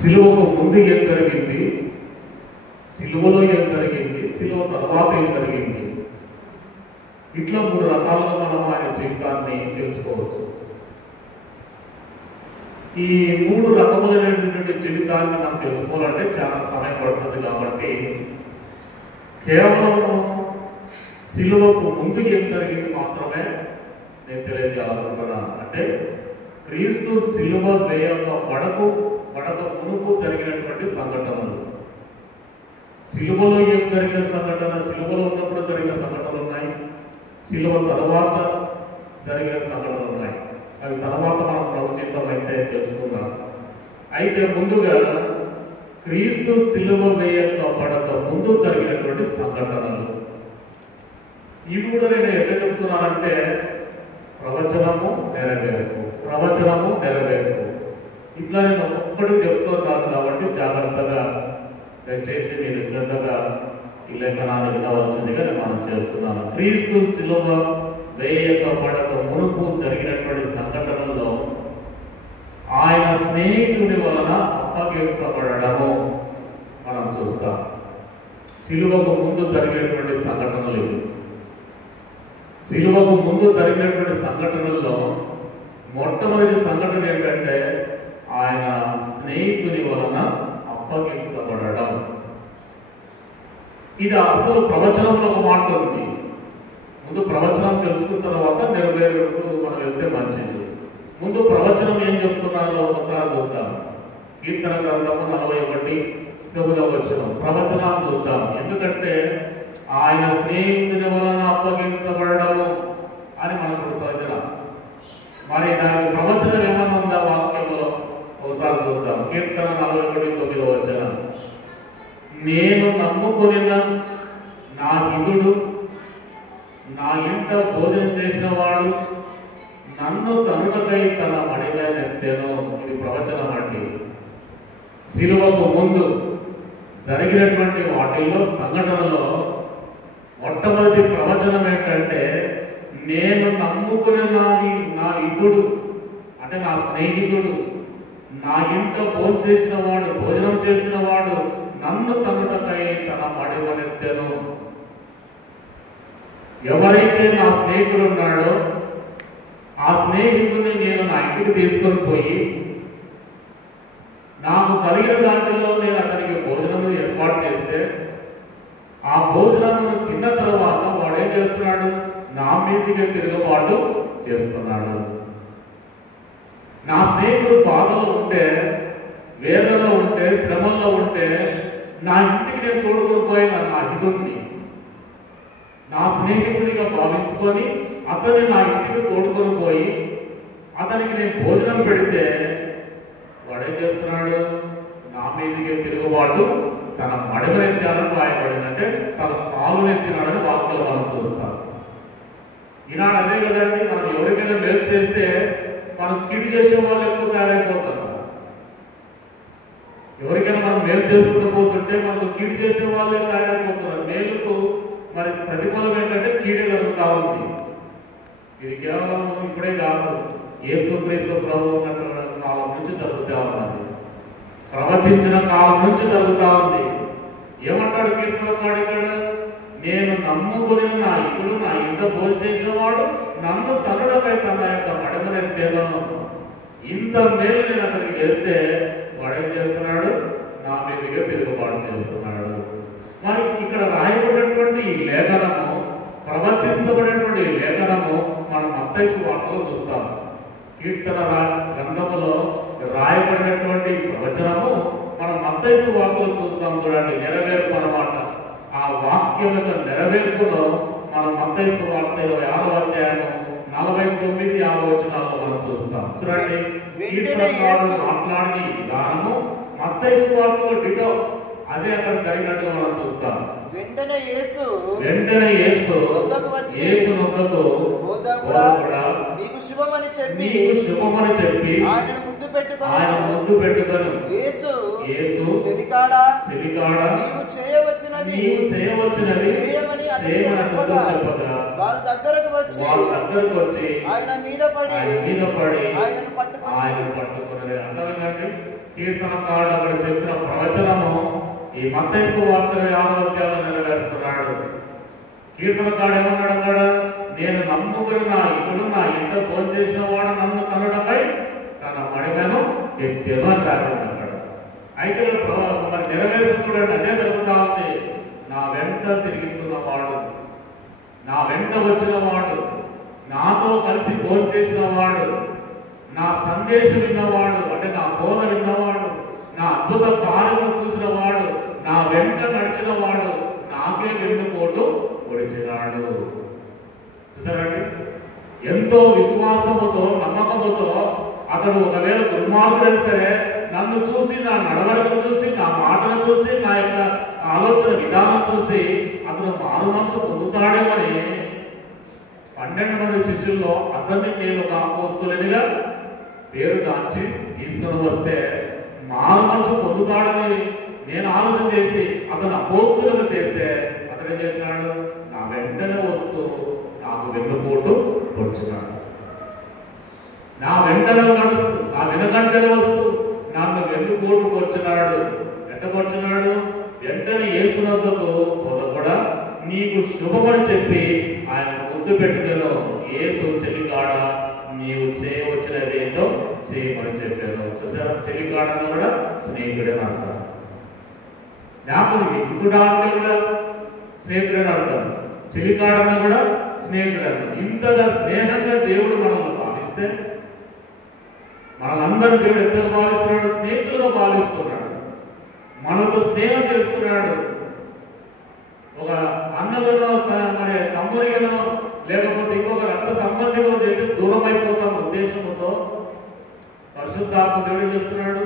సిలువకు ముందు ఏం జరిగింది, సిలువలో ఏం జరిగింది, సిలువ తర్వాత ఏం జరిగింది, ఇట్లా 3 రకాలుగా మనం ఆయన జీవితాన్ని తెలుసుకోవచ్చు. ఈ 3 రకములైనటువంటి జీవితాన్ని మనం తెలుసుకోవాలంటే చాలా సమయం పడుతుంది. కాబట్టి కేవలం సిలువకు ముందు ఏం జరిగింది మాత్రమే నేను తెలియజేయాలనుకున్నాను. అంటే క్రీస్తు సిలువ వేయక పడక మునుపు జరిగినటువంటి సంఘటనలు, సిలువలో ఏం జరిగిన సంఘటన, సిలువలో ఉన్నప్పుడు జరిగిన సంఘటనలు ఉన్నాయి, సిలువ తర్వాత జరిగిన సంఘటనలు ఉన్నాయి. అవి తర్వాత మనం ప్రభు జీవితం అయితే తెలుసుకుందాం. అయితే ముందుగా క్రీస్తు సిలువ వేయక పడక ముందు జరిగినటువంటి సంఘటనలు, ఇవి కూడా నేను ఎట్లా చెప్తున్నానంటే ప్రవచనము నెరవేర్పు ఇట్లా నేను ఒక్కడికి చెప్తున్నాను. కాబట్టి జాగ్రత్తగా దయచేసి మీరు శ్రద్ధగా ఈ లేఖనాన్ని వినవలసిందిగా నేను మనం చేస్తున్నాను. క్రీస్తు సిలువ వేయక పడక మునుపు జరిగినటువంటి సంఘటనల్లో ఆయన స్నేహితుని వలన అప్పగించబడము మనం చూస్తాం. సిలువకు ముందు జరిగినటువంటి సంఘటనలు ఇవి. సిలువకు ముందు జరిగినటువంటి సంఘటనల్లో మొట్టమొదటి సంఘటన ఏంటంటే ఆయన స్నేహితుని వలన అప్పగించబడడం. ఇది అసలు ప్రవచనంలో ఒక మాట ఉంది. ముందు ప్రవచనం తెలుసుకున్న తర్వాత నెరవేరుకు మనం వెళ్తే మంచిది. ముందు ప్రవచనం ఏం చెప్తున్నారో ఒకసారి చూద్దాం. కీర్తన గ్రంథము 41 వచనం ప్రవచనాన్ని చూద్దాం. ఎందుకంటే ఆయన స్నేహితుని వలన అప్పగించబడము అని మనం ఇప్పుడు చదివినాం. మరి దాని ప్రవచనం ఏమన్నా ఉందా వాక్యంలో ఒకసారి చూద్దాం. కీర్తన 41 వచనం, నేను నమ్ముకొనిన నా హితుడు, నా ఇంట భోజనం చేసిన వాడు నన్ను తనుటకై తన మడివెనెత్తెను. ఇది ప్రవచనం అండి. సిలువకు ముందు జరిగినటువంటి వాటిల్లో సంఘటనలో మొట్టమొదటి ప్రవచనం ఏంటంటే నేను నమ్ముకునే నా హితుడు అంటే నా స్నేహితుడు, నా ఇంట భోజనం చేసిన వాడు నన్ను తనుటకై తన మడివెనెత్తెను. ఎవరైతే నా స్నేహితుడు ఉన్నాడో ఆ స్నేహితుడిని నేను నా ఇంటికి తీసుకొని పోయి నాకు కలిగిన దాంట్లో నేను అతనికి భోజనం ఏర్పాటు చేస్తే ఆ భోజనమును తిన్న తర్వాత వాడు ఏం చేస్తున్నాడు, నా మీదికి తిరుగుబాటు చేస్తున్నాడు. నా స్నేహితుడు బాధలో ఉంటే, వేదనలో ఉంటే, శ్రమల్లో ఉంటే నా ఇంటికి నేను తోడుకొని పోయిన నా హితుడిని నా స్నేహితుడిగా భావించుకొని అతన్ని నా ఇంటికి తోడుకొని పోయి అతనికి నేను భోజనం పెడితే వాడేం చేస్తున్నాడు, నా మీదికే తిరుగుబాటు తన మడిమనెత్తాలని రాయబడిందంటే తన కాలు నెత్తినాడని వాక్యాలు మనం చూస్తాం. ఈనాడు అదే కదండి, మనం ఎవరికైనా మేలు చేస్తే మనం కీడు చేసే వాళ్ళు ఎక్కువ తయారైపోతారు. ఎవరికైనా మనం మేలు చేసుకుంటూ పోతుంటే మనకు కీడు చేసే వాళ్ళే తయారైపోతున్నారు. మేలుకు మరి ప్రతిఫలం ఏంటంటే కీడే కలుగుతా ఉంది. ఇది కేవలం ఇప్పుడే కాదు, యేసుక్రీస్తు ప్రభువు ఉన్నటువంటి కాలం నుంచి జరుగుతూ ఉన్నది, ప్రవచించిన కాలం నుంచి జరుగుతూ ఉంది. ఏమంటాడు కీర్తనకాడు ఇక్కడ, నేను నమ్ముకుని నా హితుడు, నా ఇంట భోజనం చేసిన వాడు నన్ను తనుడకై తన యొక్క మడమనెత్తెను. ఇంత మేలు నేను అతనికి చేస్తే వాడేం చేస్తున్నాడు, నా మీదుగా తిరుగుబాటు చేస్తున్నాడు. మరి ఇక్కడ రాయబడినటువంటి ఈ లేఖనము, ప్రవచించబడినటువంటి ఈ లేఖనము మనం మత్తయి సువార్తలో చూస్తాం. కీర్తన గ్రంథములో రాయబడినటువంటి ప్రవచనము మనం మత్తయి సువార్తలో చూస్తాం. చూడండి, నెరవేర్పు అన్నమాట. ఆ వాక్యం యొక్క నెరవేర్పులో మనం మత్తయి సువార్త 26వ అధ్యాయము 49-50 వచనాల్లో మనం చూస్తాం. చూడండి, కీర్తనకారుడు మాట్లాడిన విధానము మత్తయి సువార్తలో డిటో అదే అక్కడ జరిగినట్టుగా మనం చూస్తాం. వెంటనే యేసు వద్దకు వచ్చి బోధకుడా, నీకు శుభమని చెప్పి ఆయనను ముద్దు పెట్టుకొని యేసు చెలికాడా నీవు చేయవచ్చినది చేయమని అతనితో చెప్పగా వారు దగ్గరకు వచ్చి ఆయన మీద పడి ఆయనను పట్టుకొని. అర్థమైందండి, కీర్తనకారుడు అక్కడ చెప్పిన ప్రవచనము ఈ మత్తయి సువార్త 5వ అధ్యాయంలో నెరవేరుస్తున్నాడు. కీర్తనకారుడు ఏమన్నాడు అక్కడ? నేను నమ్ముకుని నా ఇతడు నా ఇంట భోంచేసిన వాడు నన్ను కనుడపై తన మడిమను ఎత్తేను అంటారు అక్కడ. అయితే మరి నెరవేరు చూడండి, అదే జరుగుతా ఉంది. నా వెంట తిరుగుతున్నవాడు, నా వెంట వచ్చిన వాడు, నాతో కలిసి భోంచేసిన వాడు, నా సందేశం విన్నవాడు, అంటే నా బోధ విన్నవాడు, నా అద్భుత కార్యము చూసిన వాడు, నా వెంట నడిచిన వాడు నాకే వెన్నుపోటు పొడిచినాడు. చూసారండి, ఎంతో విశ్వాసముతో నమ్మకముతో అతడు ఒకవేళ దుర్మార్గుడైనా సరే నన్ను చూసి, నా నడవడికను చూసి, నా మాటను చూసి, నా యొక్క ఆలోచన విధానం చూసి అతను మారు మనసు పొందుతాడేమని 12 మంది శిష్యుల్లో అతన్ని నేను ఒక అపోస్తలునిగా పేరు దాచి తీసుకొని వస్తే మారు మనసు పొందుతాడని నేను ఆలోచన చేసి అతను అపోస్తలుగా చేస్తే అతను ఏం చేసినాడు? నా వెంటనే వస్తూ నాకు వెన్నుపోటు పొడిచినాడు. నా వెంటనే నడుస్తూ, నా వెనుకంటనే వస్తూ నన్ను వెన్నుపోటు పొడిచినాడు. వెంట పొడిచినాడు. వెంటనే యేసునందుకు కూడా నీకు శుభమని చెప్పి ఆయన ముద్దు పెట్టుకను. యేసు చెలికాడ నీవు చేయవచ్చినది ఏంటో చేయమని చెప్పాను. చూసారా, చెలికాడని కూడా స్నేహితుడే అర్థం. నాకు ఇంకుడా అంటే కూడా స్నేహితుడే అర్థం, చెలికాడన్న కూడా స్నేహితుడే అర్థం. ఇంతగా స్నేహంగా దేవుడు మనల్ని భావిస్తే మనలందరూ దేవుడు ఎంతగా భావిస్తున్నాడు? స్నేహితులుగా భావిస్తున్నాడు. మనతో స్నేహం చేస్తున్నాడు. ఒక అన్నదనో మరి తమ్ముడిగానో లేకపోతే ఇంకొక రక్త సంబంధిగా చేసి దూరం అయిపోతాం ఉద్దేశంతో పరిశుద్ధాత్మ దేవుడు చేస్తున్నాడు.